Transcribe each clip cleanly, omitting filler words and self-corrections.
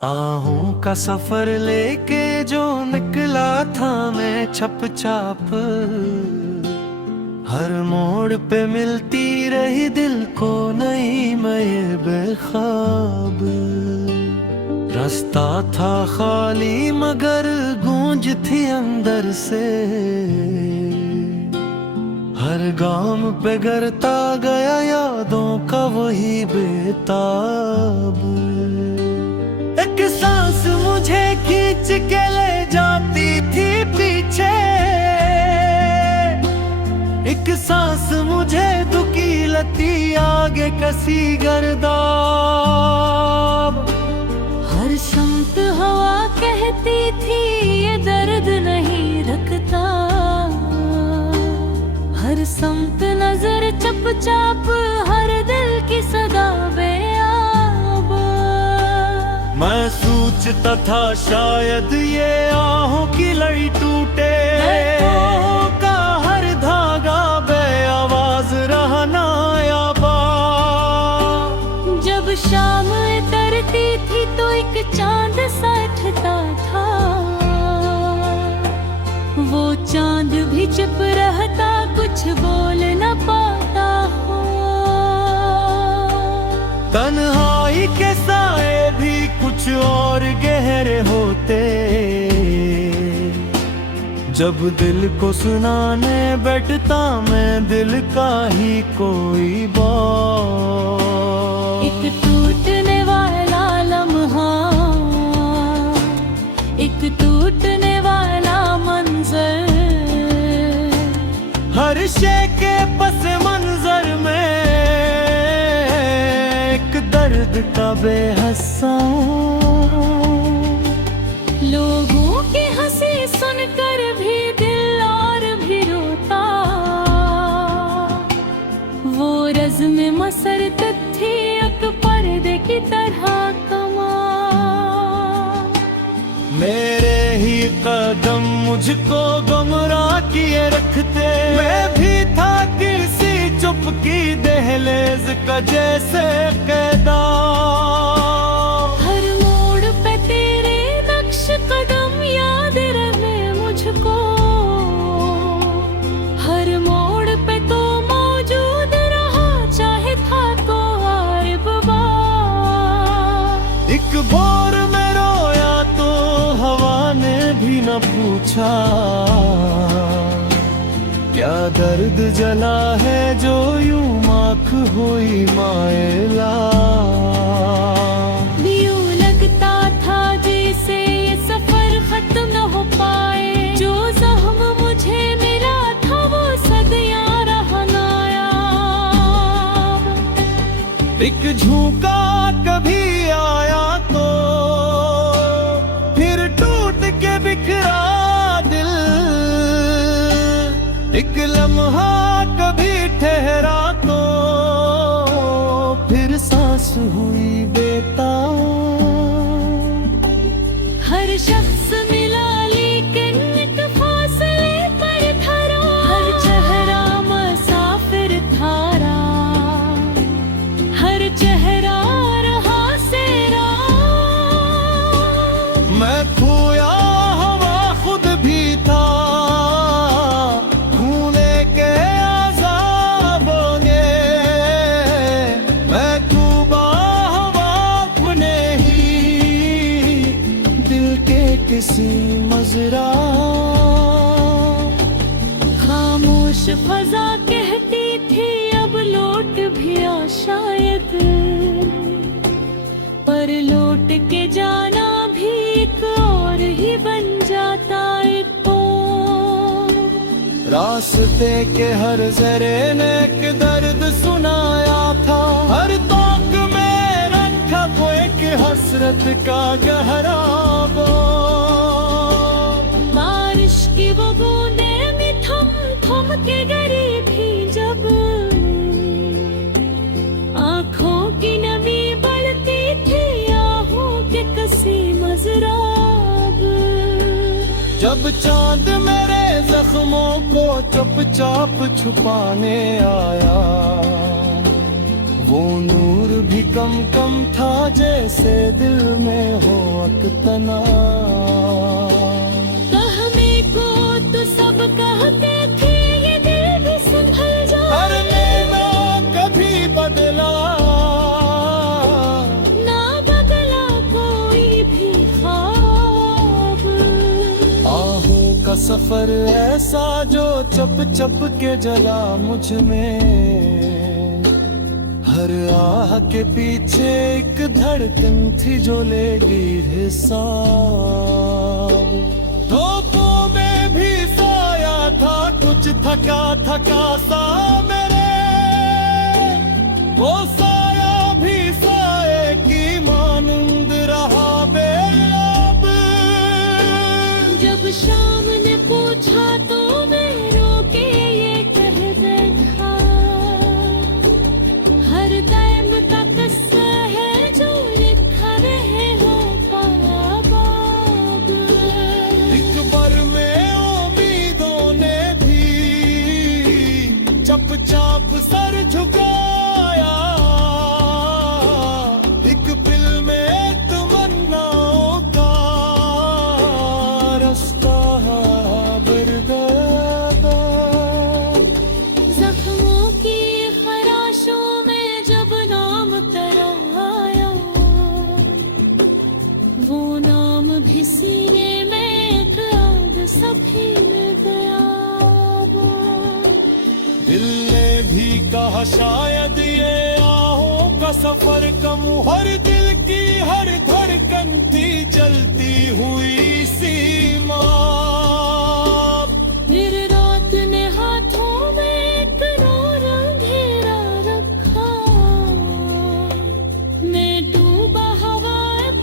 आहों का सफर लेके जो निकला था मैं छप छाप, हर मोड़ पे मिलती रही दिल को नई मैं बेख्वाब। रास्ता था खाली मगर गूंज थी अंदर से, हर गाम पे गरता गया यादों का वही बेताब। एक सांस मुझे खींच के ले जाती थी पीछे, एक सांस मुझे दुकीलती आगे कसी गर्दाब। हर संत हवा कहती थी ये दर्द नहीं रखता, हर संत नजर चुपचाप हर दिल की सदा बेआब। मैं सोचता था शायद ये आहों की लड़ी टूटे, का हर धागा बेआवाज रहा नायाबा। जब शाम उतरती थी तो एक चांद सा उठता था, वो चांद भी चुप रहता कुछ बोल न पाता हो। तन्हाई के साए भी कुछ और गहरे होते, जब दिल को सुनाने बैठता मैं दिल का ही कोई बात। एक टूटने वाला लम्हा, एक टूटने वाला मंजर, हर शे के पस मंजर में एक दर्द का बेहसा। लोगों की हंसी सुनकर भी दिल और भी रोता, वो रज़्म मसरत थी एक पर्दे की तरह कमा। मेरे ही कदम मुझको गुमराह किए रखते, मैं भी था किसी चुपकी दहलीज का जैसे कैदा। हर मोड़ पे तेरे नक्श कदम याद रहे मुझको, हर मोड़ पे तो मौजूद रहा चाहे था तो हर बाबा। एक भोर में रोया तो हवा ने भी न पूछा, क्या दर्द जला है जो यूं माख हुई मायला। यूं लगता था जैसे ये सफर खत्म न हो पाए, जो जख्म मुझे मिला था वो सदियां रहा नायाब। एक झोंका कभी आया तो फिर टूट के बिखरा दिल, एक लम्हा कभी ठहरा तो फिर सांस हुई बेताब। हर शख्स मिला लेकिन एक फासले पर ठहरा, हर चेहरा मुसाफिर थारा, हर चेहरा रहा सेरा। मैं खोया हवा खुद भी था, खूने के अज़ाबों ने मैं खूबा हवा अपने ही दिल के किसी मजरा। खामोश फजा कहती थी अब लौट भी आ शायद, पर लौट के जाना भी एक और ही बन जाता एक तो। रास्ते के हर जरे ने एक दर्द सुनाया था, हर तोक में रखा वो एक हसरत का गहरा बोल। बारिश की वो बूंदें भी थम थम के गिरी थी जब, आँखों की नमी बढ़ती थी आहों के कसी मजराब। जब चांद मेरे जख्मों को चुपचाप छुपाने आया, वो नूर भी कम कम था जैसे दिल में हो तना। कहने को तो सब कहते थे ये दिल भी संभल जा, हर नैना कभी बदला ना बदला कोई भी ख्वाब। आहों का सफर ऐसा जो चप चप के जला मुझ में, हर आह के पीछे एक धड़कन थी जो लेगी हिसाब। धोपों में भी साया था कुछ थका थका सा मेरे, वो साया भी साए की मानंद रहा बेअब। जब शाम ने पूछा तो मैं रो के ये कह बैठा, हर दम का किस्सा है जो लिखा रहे हो ख्वाब। एक बार में उम्मीदों ने भी चुपचाप सर झुकाया, एक दिल में तमन्नाओं का रास्ता बरगदा। जख्मों की खराशों में जब नाम तेरा आया, वो नाम भी सीने में एक आग सा फैल गया। दिल ने भी कहा शायद ये आहों का सफर कम, हर दिल की हर धड़कन थी जलती हुई सीमा। फिर रात ने हाथों में एक रोरा घेरा रखा, मैं डूबा हवा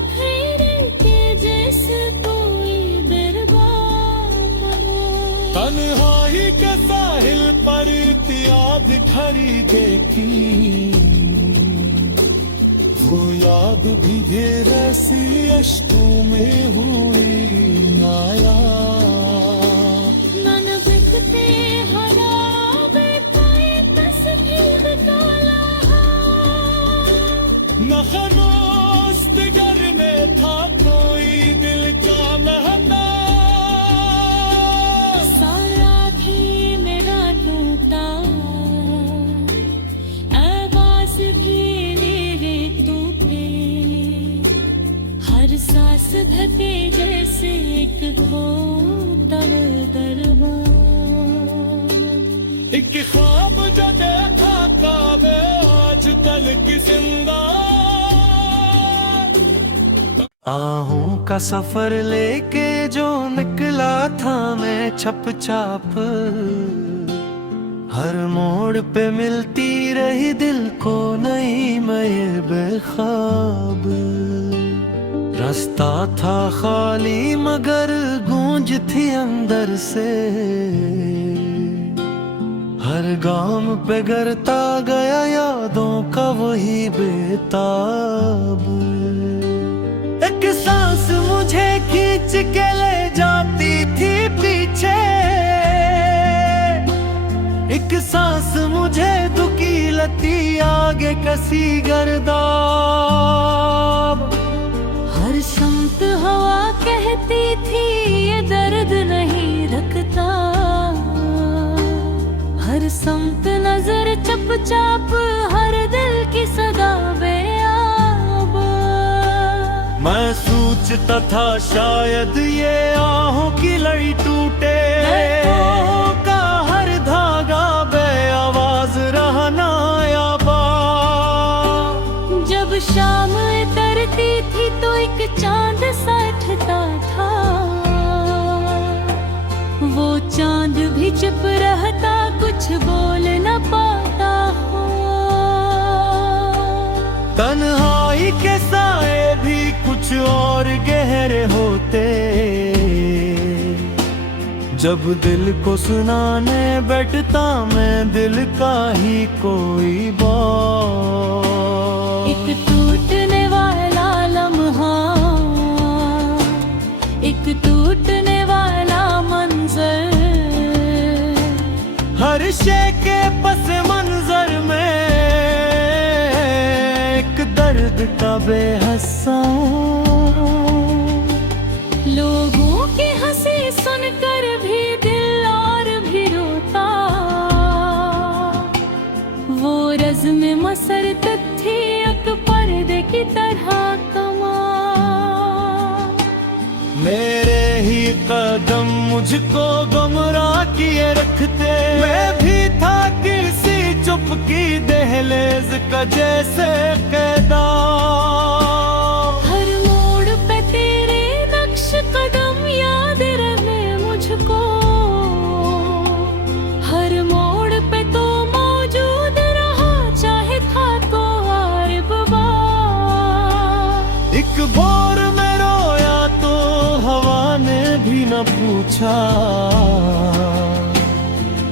फेरे के जैसे कोई बर्बाद। तन्हाई के साहिल पर याद खरीदे की, वो याद भी ढेर सी अश्कों में हुई नायाब। मन बिकते हरा बेपाए तस्वीर काला, न खरोस्त घर में था कोई दिल का महता। सारा भी मेरा टूटा, आवाज भी मेरे टूटे, हर सांस धके जैसे एक घोटा दरबार। एक ख्वाब जो देखा काबे आज तल की जिंदा। आहों का सफर लेके जो निकला था मैं छप छाप, हर मोड़ पे मिलती रही दिल को नई मये बेख्वाब। रास्ता था खाली मगर गूंज थी अंदर से, हर गाम पे गरता गया यादों का वही बेताब। एक सांस मुझे खींच के ले जाती थी पीछे, एक सांस मुझे दुकीलती आगे कसी गर्दाब। हर संत हवा कहती थी ये दर्द नहीं रखता, हर संत नजर चुपचाप हर दिल की सदा बेआब। मैं सोचता था शायद ये आहों की लड़ी टूटे, का हर धागा बेआवाज रहा नायाबा। जब शाम उतरती थी तो एक चांद सा उठता था, वो चांद भी चुप रहता कुछ बोल न पाता हो। तन्हाई के साए भी कुछ और गहरे होते, जब दिल को सुनाने बैठता मैं दिल का ही कोई बात। एक टूटने वाला लम्हा, एक टूटने वाला मंजर, हर शे के पस मंजर में एक दर्द का बेहसा। कदम मुझको गुमराह किए रखते। मैं भी था किसी चुपकी दहलीज का जैसे कैदा। हर मोड़ पे तेरे नक्श कदम याद रहे मुझको, हर मोड़ पे तो मौजूद रहा, चाहे था तो हार बाबा। एक भोर में रोया तो हवा ने भी न पूछा,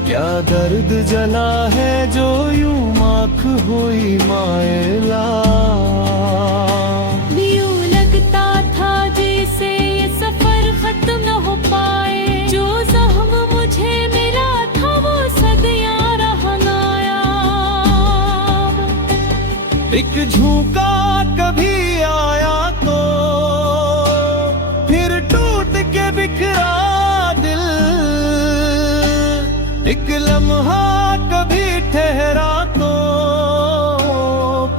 क्या दर्द जला है जो यूं आँख हुई मायला। यूं लगता था जैसे ये सफर खत्म न हो पाए, जो जख्म मुझे मिला था वो सदियां रहा नायाब। एक झोंका कभी आया तो फिर टूट के बिखरा दिल। एक लम्हा कभी ठहरा तो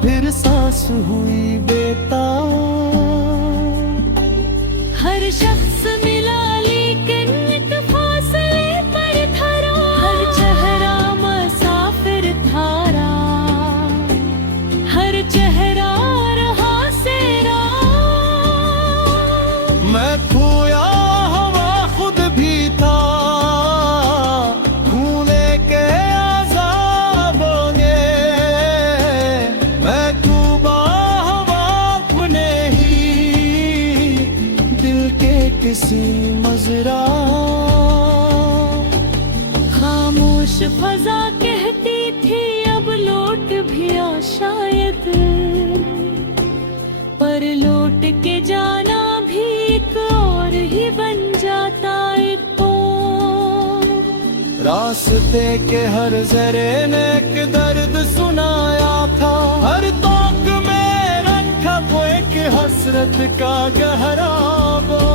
फिर सांस हुई बेताब। हर शख्स मिला लेकिन एक फासले पर ठहरा, हर चेहरा मुसाफिर थारा, हर चेहरा रहा सेरा। मैं खोया हवा खुद भी था, खूने के अज़ाबों ने। मैं डूबा हवा अपने ही दिल के किसी मजरा। खामोश फजा कहती थी अब लौट भी आ शायद, पर लौट के जाना भी एक और ही बन जाता एक तो। रास्ते के हर जरे ने एक दर्द सुनाया था, हर तोक में रखा वो एक हसरत का गहरा बोल।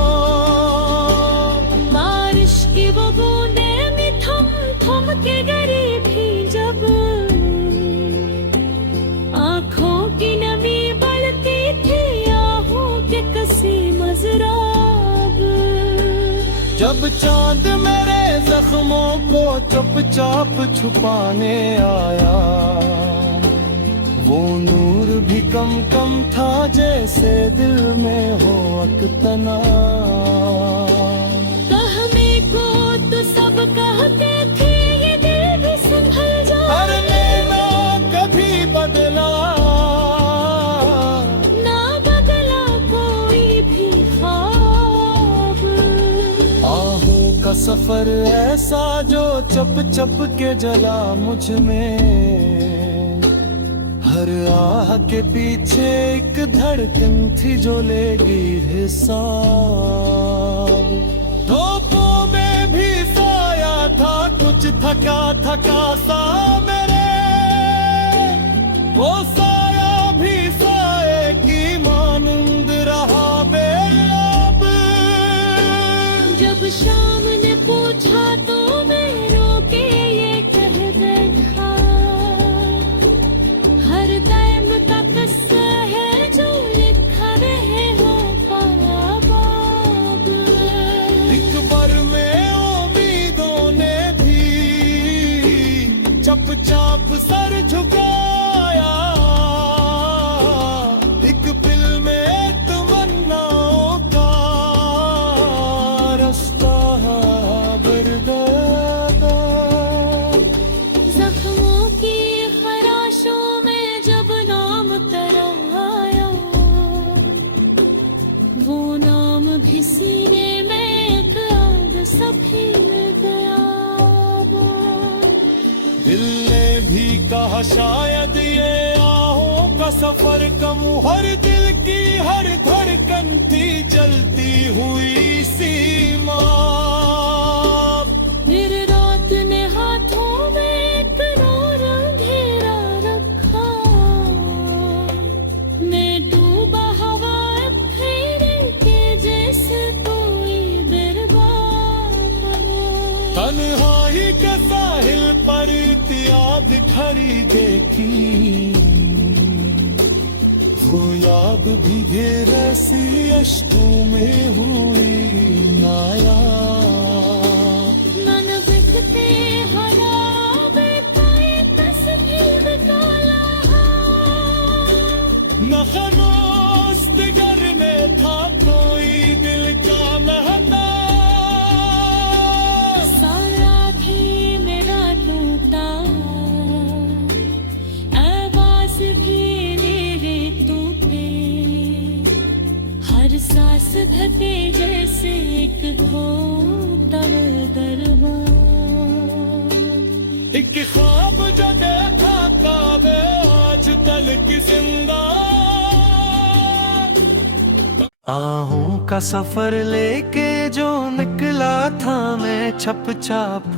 बारिश की वो बूंदें भी थम थम के गिरी थी जब, आंखों की नमी बढ़ती थी आहों के कसी मजराब। जब चांद मेरे जख्मों को चुपचाप छुपाने आया, वो नूर भी कम कम था जैसे दिल में हो अकतना। कहने को तो सब कहते थे ये दिल भी संभल जा, हर नैना कभी बदला ना बदला कोई भी ख्वाब। आहों का सफर ऐसा जो चप चप के जला मुझ में। हर आह के पीछे एक धड़कन थी जो लेगी हिसाब। धूपों में भी साया था कुछ थका थका सा मेरे, वो साया भी साए की मानंद रहा बेअब। जब शाम ने पूछा तो मैं रो के ये कह बैठा, हर दम का किस्सा है जो लिखा रहे हो ख्वाब। एक बार में उम्मीदों ने भी चुपचाप सर झुकाया, एक दिल में तमन्नाओं का रास्ता बरदादा। जख्मों की खराशों में जब नाम तेरा आया, वो नाम भी सीने में एक आग सा फैल गया। दिल ने भी कहा शायद ये आहों का सफर कम, हर दिल की हर धड़कन थी जलती हुई सीमा। फिर रात ने हाथों में एक रोर अंधेरा रखा, मैं डूबा हवा फेरे के जैसे कोई बर्बाद। तन्हाई के साहिल पर याद खड़ी देखी, वो याद भी घेर सी अश्कों में हुई नायाब। खामोश दिगर में था कोई दिल का महता, सारा भी मेरा लूटा, आवाज भी मेरे टूटे, हर सांस धके जैसे एक घोटल दरबार। एक ख्वाब जो देखा काबे आज कल की जिंदा, आहों का सफर लेके जो निकला था मैं छप छाप,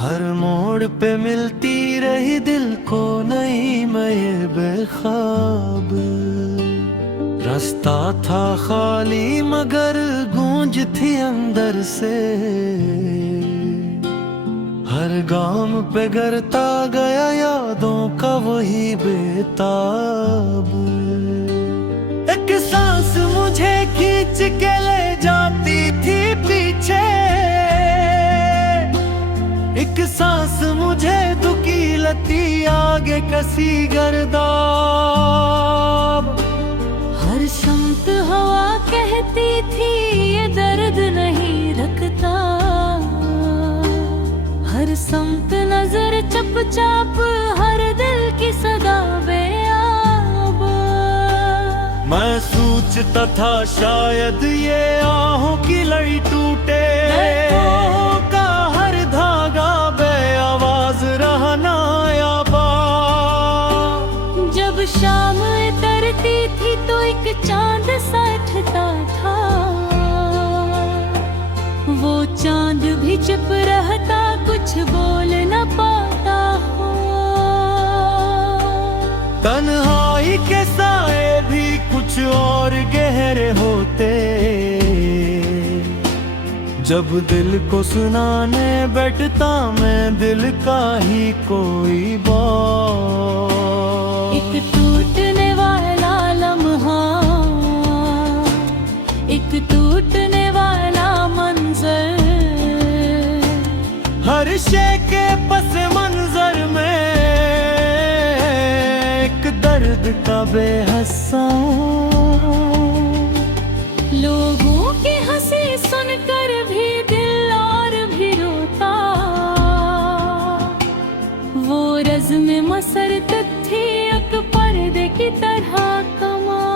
हर मोड़ पे मिलती रही दिल को नई मैं बेख्वाब। रास्ता था खाली मगर गूंज थी अंदर से, हर गाम पे गरता गया यादों का वही बेताब। एक सांस मुझे खींच के ले जाती थी पीछे, एक सांस मुझे दुकीलती आगे कसी गर्दाब। हर शम्त हवा कहती थी ये दर्द नहीं रखता, हर सम्त नजर चुपचाप हर दिल की सदा बेआब। मैं सोचता था शायद ये आहों की लड़ी टूटे, आहों का हर धागा बेआवाज रहा नायाबा। जब शाम उतरती थी तो एक चांद सा ठता था, वो चांद भी चुप रहता कुछ बोल न पाता हो। तन्हाई के साए भी कुछ और गहरे होते, जब दिल को सुनाने बैठता मैं दिल का ही कोई बात। एक टूटने वाला लम्हा, एक टूटने वाला मंजर, हर शे के पस मंजर में एक दर्द का बेहसा। लोगों की हंसी सुनकर भी दिल और भी रोता, वो रज़्म मसरत थी एक पर्दे की तरह कमा।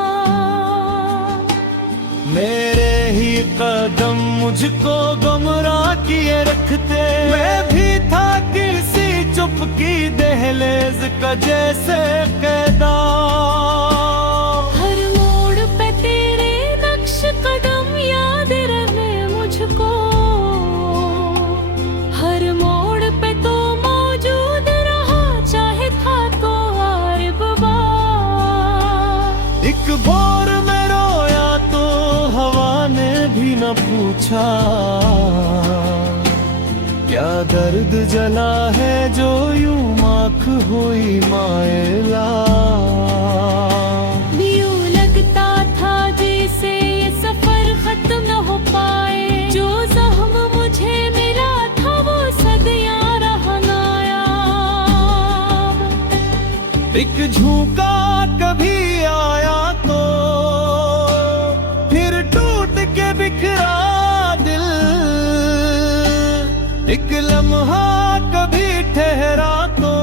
मेरे ही कदम मुझको गुमराह किए रखते, मैं भी था किसी चुप की दहलीज का जैसे कैदा। हर मोड़ पे तेरे नक्श कदम याद रहे मुझको, हर मोड़ पे तो मौजूद रहा चाहे था तो हर बार। एक भोर में रोया तो हवा ने भी न पूछा, क्या दर्द जला है जो यूं आँख हुई मायला। यूं लगता था जैसे ये सफर खत्म न हो पाए, जो जख्म मुझे मिला था वो सदियां रहा नायाब। एक झोंका कभी आया तो फिर टूट के बिखरा दिल, एक लम्हा कभी ठहरा तो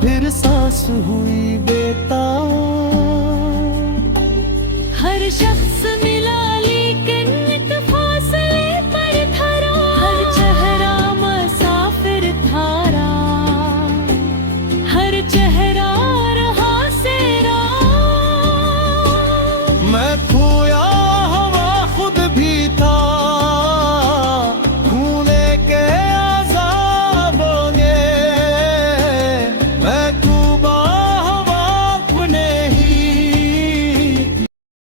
फिर सांस हुई बेताब। हर शख्स मिला लेकिन एक फासले पर ठहरा, हर चेहरा मुसाफिर थारा, हर चेहरा रहा सेरा। मैं खोया